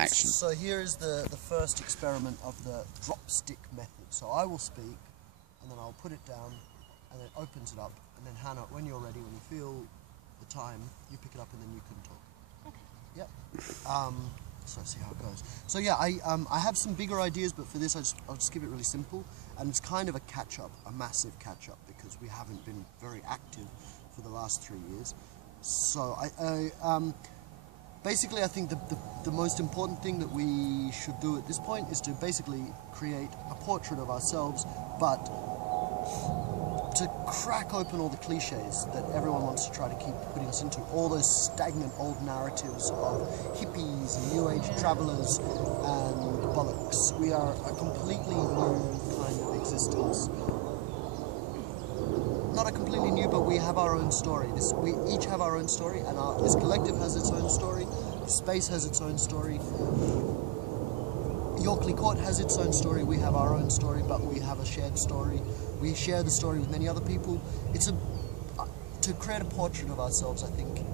action. So here is the first experiment of the drop stick method. So I will speak, and then I'll put it down, and then it opens it up, and then Hannah, when you're ready, when you feel the time, you pick it up, and then you can talk. Okay. Yep. So see how it goes. So yeah, I have some bigger ideas, but for this I'll just keep it really simple, and it's kind of a catch-up, a massive catch-up, because we haven't been very active for the last 3 years. So basically I think the most important thing that we should do at this point is to basically create a portrait of ourselves, but to crack open all the cliches that everyone wants to try to keep putting us into, all those stagnant old narratives of hippies and new age travelers and bollocks. We are a completely new kind of existence. Not a completely new, but we have our own story. We each have our own story, and this collective has its own story. Space has its own story. Yorkley Court has its own story. We have our own story, but we have a shared story. We share the story with many other people. It's to create a portrait of ourselves, I think,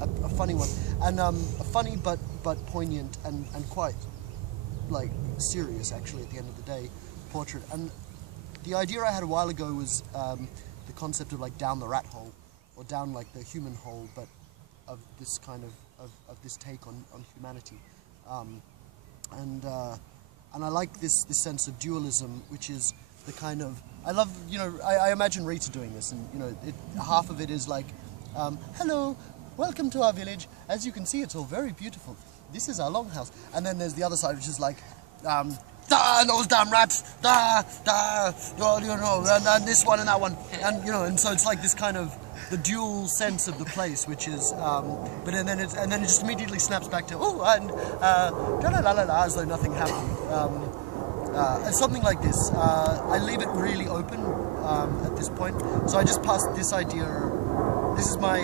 a funny one, and a funny but poignant and quite like serious, actually, at the end of the day, portrait. And the idea I had a while ago was the concept of like down the rat hole, or down like the human hole, but of this kind of this take on humanity. And I like this sense of dualism, which is the kind of, I love, you know, I imagine Rita doing this, and you know, half of it is like, hello, welcome to our village. As you can see, it's all very beautiful. This is our longhouse. And then there's the other side, which is like, those damn rats, well, you know, and this one and that one, and you know, and so it's like this kind of the dual sense of the place, which is, but and then it just immediately snaps back to and la la la, as though nothing happened. And something like this. I leave it really open at this point. So I just passed this idea. This is my.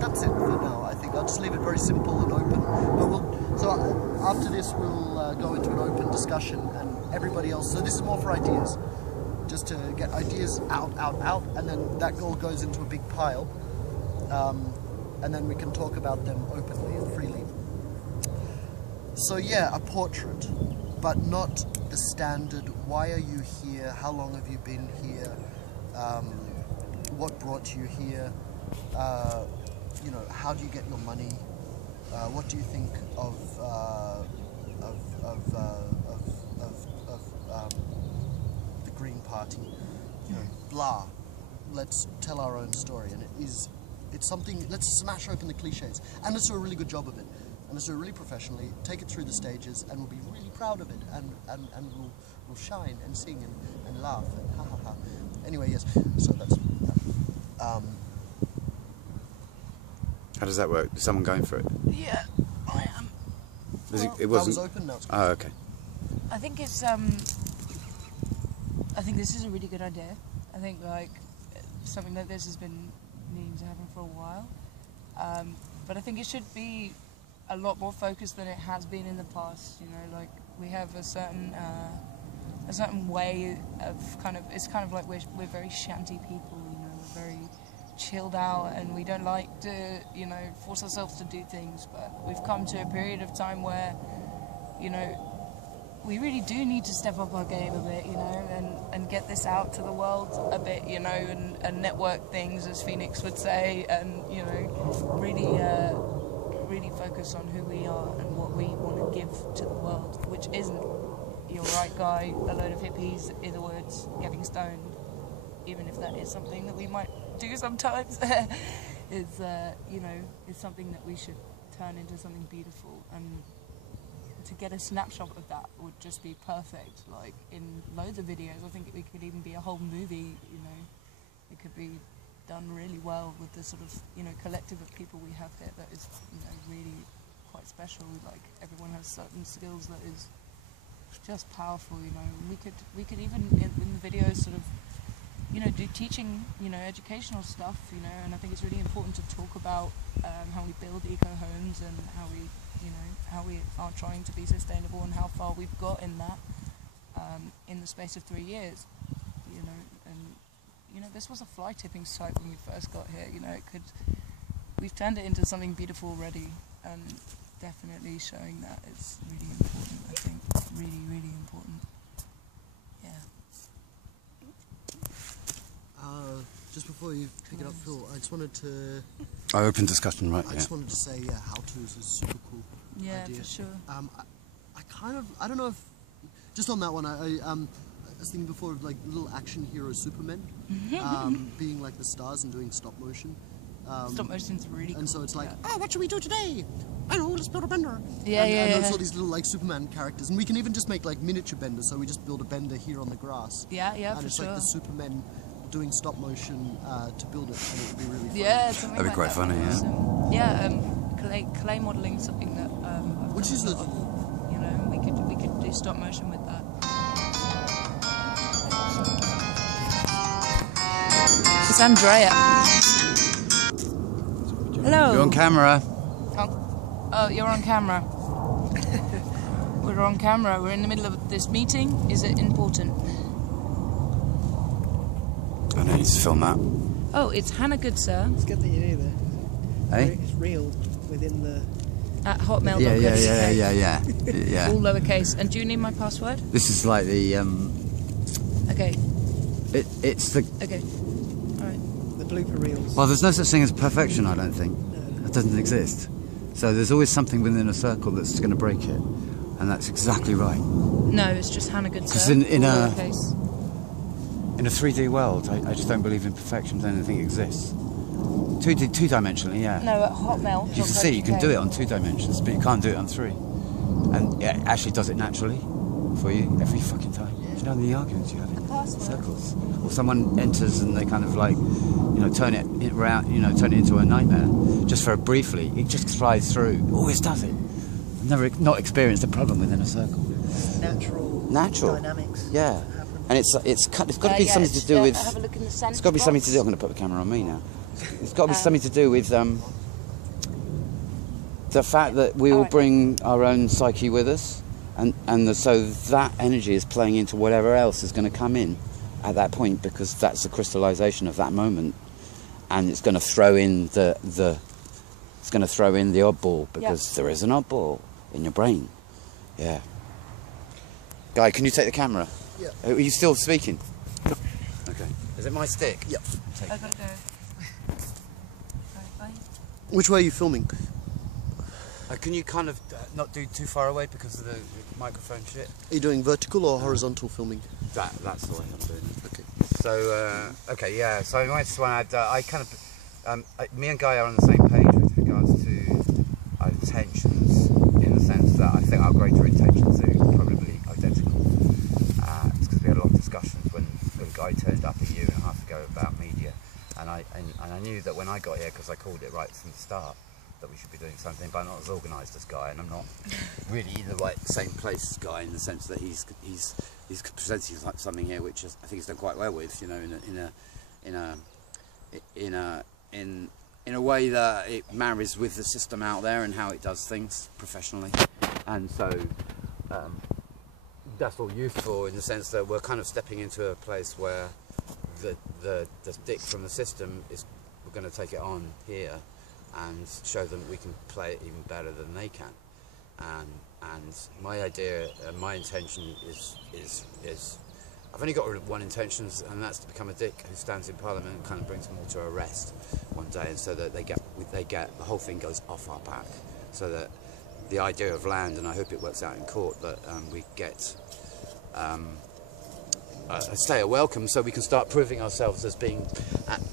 That's it for now. I think I'll just leave it very simple and open. But after this we'll go into an open discussion, and everybody else. So this is more for ideas, just to get ideas out, and then that all goes into a big pile, and then we can talk about them openly and freely. So yeah, a portrait, but not the standard, why are you here, how long have you been here, what brought you here, you know, how do you get your money, what do you think of the Green Party, you know, blah. Let's tell our own story, and it's something, let's smash open the cliches, and let's do a really good job of it. And let's do it really professionally, take it through the stages, and we'll be really proud of it, and we'll shine and sing and laugh and ha ha ha. Anyway, yes, so that's that. How does that work? Is someone going for it? Yeah, I am. It wasn't. That was open, now it's closed. Oh, okay. I think it's I think this is a really good idea. I think like something like this has been needing to happen for a while, but I think it should be a lot more focused than it has been in the past. You know, like we have a certain way of kind of, it's kind of like we're very shanty people. You know, we're very chilled out, and we don't like to, you know, force ourselves to do things. But we've come to a period of time where, you know, we really do need to step up our game a bit, you know, and get this out to the world a bit, you know, and network things, as Phoenix would say, and you know, really focus on who we are and what we want to give to the world, which isn't you're right guy, a load of hippies in the woods getting stoned, even if that is something that we might do sometimes. It's you know, it's something that we should turn into something beautiful, and to get a snapshot of that would just be perfect. Like in loads of videos, I think it could even be a whole movie. You know, it could be done really well with the sort of, you know, collective of people we have here that is, you know, really quite special. Like everyone has certain skills that is just powerful, you know. And we could even in the videos sort of, you know, do teaching, you know, educational stuff, you know. And I think it's really important to talk about how we build eco homes and how we, you know, how we are trying to be sustainable and how far we've got in that in the space of 3 years, you know. And you know, this was a fly tipping site when we first got here. You know, we've turned it into something beautiful already, and definitely showing that it's really important. I think really, really important. Yeah. Just before you pick it up, Phil, I just wanted to. Open discussion, right? I just wanted to say, yeah, how to's is super cool. Yeah, idea. for sure. I don't know if, just on that one, I was thinking before of like little action hero Supermen, being like the stars and doing stop motion. Stop motion's really cool. And so it's like, oh, what should we do today? I don't know, let's build a bender. Yeah, and there's all these little like Superman characters, and we can even just make like miniature benders. So we just build a bender here on the grass. Yeah, and for it's sure. like the Supermen doing stop motion to build it, and it would be really fun. Yeah, something That'd be like quite that funny, would be yeah. awesome. Yeah, clay modelling is something that I've Which done is a lot of, you know, we could do stop motion with that. It's Andrea. Hello. You're on camera. Oh, you're on camera. We're on camera. We're in the middle of this meeting. Is it important? I know you need to film that. Oh, it's Hannah Good, sir. It's good that you do that. Hey? It's real within the... At hotmail.co.uk. Yeah. All lowercase. And do you need my password? This is like the Okay. It's the Okay. All right. The blooper reels. well. There's no such thing as perfection. I don't think it doesn't exist. So there's always something within a circle that's going to break it, and that's exactly right. No, it's just Hannah Good, Because sir. in All a- lowercase. In a 3D world, I just don't believe in perfection. I don't think it exists. Two-dimensionally, yeah. No, at hotmail. You can see you can do it on 2 dimensions, but you can't do it on 3. And it actually does it naturally for you every fucking time. Do you know the arguments you have in password. circles? Or someone enters and they kind of like, turn it around, turn it into a nightmare. Just for briefly, it just slides through. Always does it. I've never not experienced a problem within a circle. Natural dynamics. Yeah. Happen. And it's got to be something to do with. Have a look in the center It's got to be something to box. do. I'm going to put the camera on me now. It's got to be something to do with the fact that we all Alright. bring our own psyche with us, so that energy is playing into whatever else is going to come in at that point, because that's the crystallization of that moment, and it's going to throw in the oddball, because there is an oddball in your brain. Yeah. Guy, can you take the camera? Yeah. Are you still speaking? Okay. Is it my stick? Yep. Take Okay, it. go. Bye. Which way are you filming? Can you kind of not do too far away because of the microphone shit? Are you doing vertical or horizontal filming? That's the way I'm doing it. Okay. So, okay, yeah. So I just want to add, me and Guy are on the same page with regards to our intentions, in the sense that I think our greater intentions are probably identical. It's because we had a lot of discussions when Guy turned up a year and a half ago about media, and I knew that when I got here, because I called it right from the start, that we should be doing something, but I'm not as organised as Guy, and I'm not really in the same place as Guy, in the sense that he's presenting something here which I think he's done quite well with, in a way that it marries with the system out there and how it does things professionally, and so that's all useful in the sense that we're kind of stepping into a place where the dick from the system is, we're going to take it on here and show them we can play it even better than they can. And my idea, my intention is I've only got one intention, and that's to become a dick who stands in Parliament and kind of brings them all to a rest one day, and so that they get the whole thing goes off our back, so that the idea of land, and I hope it works out in court, that we get a stay of welcome, so we can start proving ourselves as being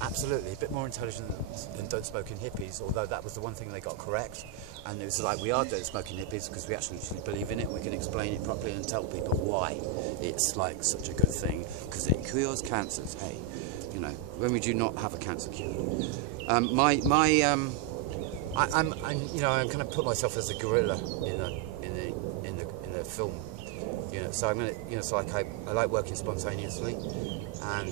absolutely a bit more intelligent than don't smoking hippies, although that was the one thing they got correct, and it was like, we are don't smoking hippies because we actually believe in it, we can explain it properly and tell people why it's like such a good thing, because it cures cancers. Hey, when would you not have a cancer cure? I'm kind of put myself as a gorilla in the film. So I'm gonna, so I like working spontaneously, and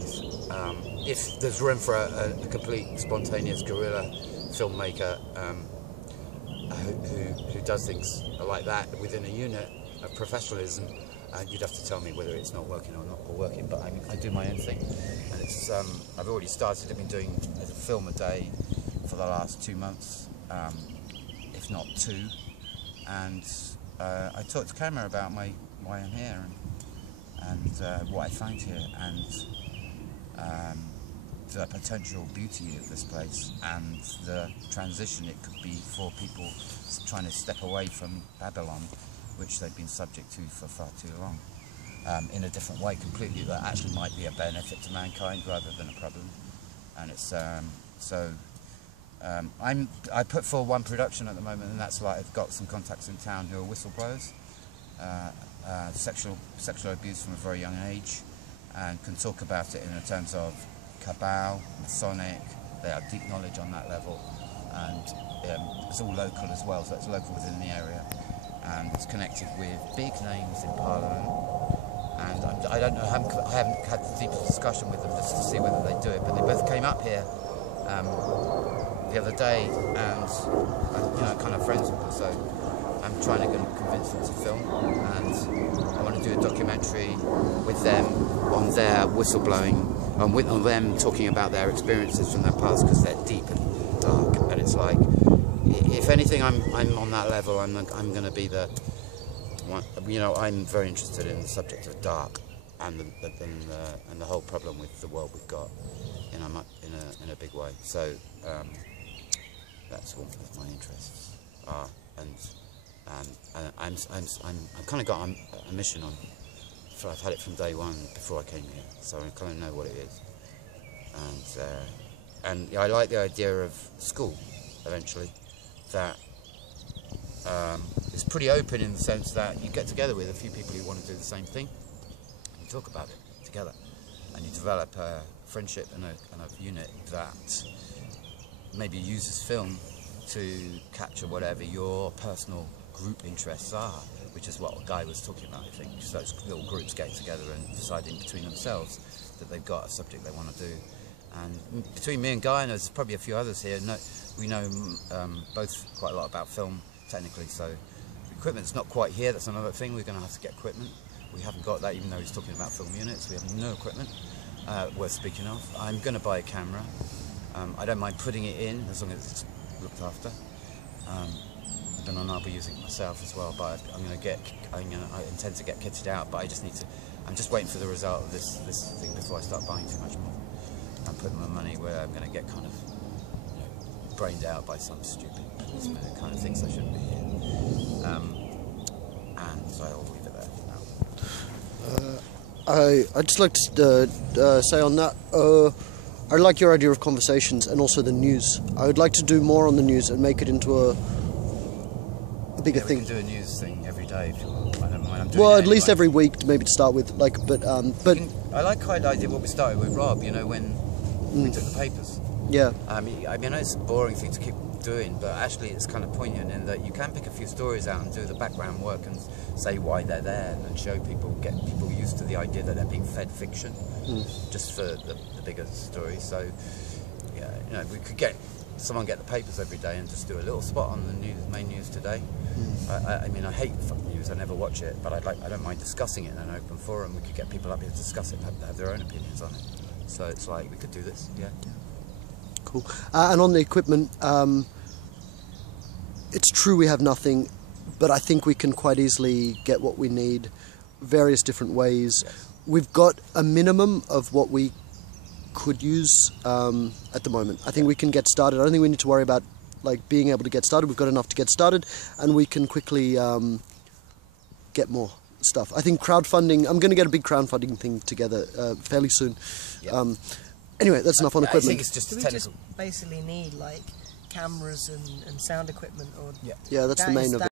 if there's room for a complete spontaneous guerrilla filmmaker who does things like that within a unit of professionalism, you'd have to tell me whether it's not working or not working. But I do my own thing, and it's I've already started. I've been doing a film a day for the last 2 months, if not 2. and I talked to camera about why I'm here and what I find here, and the potential beauty of this place and the transition it could be for people trying to step away from Babylon, which they've been subject to for far too long, in a different way completely, that actually might be a benefit to mankind rather than a problem. And it's I put forward one production at the moment, and that's like I've got some contacts in town who are whistleblowers, sexual abuse from a very young age, and can talk about it in terms of Cabal, Masonic. They have deep knowledge on that level, and it's all local as well, so it's local within the area, and it's connected with big names in Parliament. And I don't know, I haven't had the deepest discussion with them just to see whether they do it, but they both came up here the other day, and kind of friends with them, so I'm trying to convince them to film, and I want to do a documentary with them on their whistleblowing, on them talking about their experiences from their past, because they're deep and dark, and it's like, if anything, I'm on that level. I'm going to be the one, I'm very interested in the subject of dark and the whole problem with the world we've got in a big way. So that's what my interests are, and I'm kind of got a mission on. I've had it from day one before I came here, so I kind of know what it is, and I like the idea of school eventually. That it's pretty open in the sense that you get together with a few people who want to do the same thing, and you talk about it together, and you develop a friendship and a unit that maybe uses film to capture whatever your personal group interests are, which is what Guy was talking about, I think. So it's little groups getting together and deciding between themselves that they've got a subject they want to do. And between me and Guy, and there's probably a few others here, we know both quite a lot about film technically, so equipment's not quite here. That's another thing. We're going to have to get equipment. We haven't got that, even though he's talking about film units. We have no equipment worth speaking of. I'm going to buy a camera. I don't mind putting it in as long as it's looked after. Then I'll be using it myself as well. But I intend to get kitted out. But I just need to. I'm just waiting for the result of this thing before I start buying too much more. I'm putting my money where I'm going to get kind of brained out by some stupid policeman who kind of thinks I shouldn't be here. And so I'll leave it there for now. I'd just like to say on that, I like your idea of conversations and also the news. I would like to do more on the news and make it into a bigger thing. We can do a news thing every day if you want. I don't mind. I'm doing well, it at least anyway. every week, maybe to start with. But I like quite the idea what we started with Rob. When we took the papers. Yeah. I know it's a boring thing to keep doing, but actually it's kind of poignant in that you can pick a few stories out and do the background work and say why they're there and show people, get people used to the idea that they're being fed fiction just for the bigger story. So, yeah, we could get the papers every day and just do a little spot on the main news today. I hate news. I never watch it, but I don't mind discussing it in an open forum. We could get people up here to discuss it and have their own opinions on it. So it's like we could do this, yeah. Cool. And on the equipment, it's true we have nothing, but I think we can quite easily get what we need various different ways. Yes. We've got a minimum of what we could use at the moment. I think we can get started. I don't think we need to worry about being able to get started. We've got enough to get started, and we can quickly get more stuff. I think crowdfunding, I'm going to get a big crowdfunding thing together fairly soon. Yeah. Anyway, that's enough on equipment. I think it's just Do we technical. just basically need cameras and sound equipment, or Yeah, that's the main of it.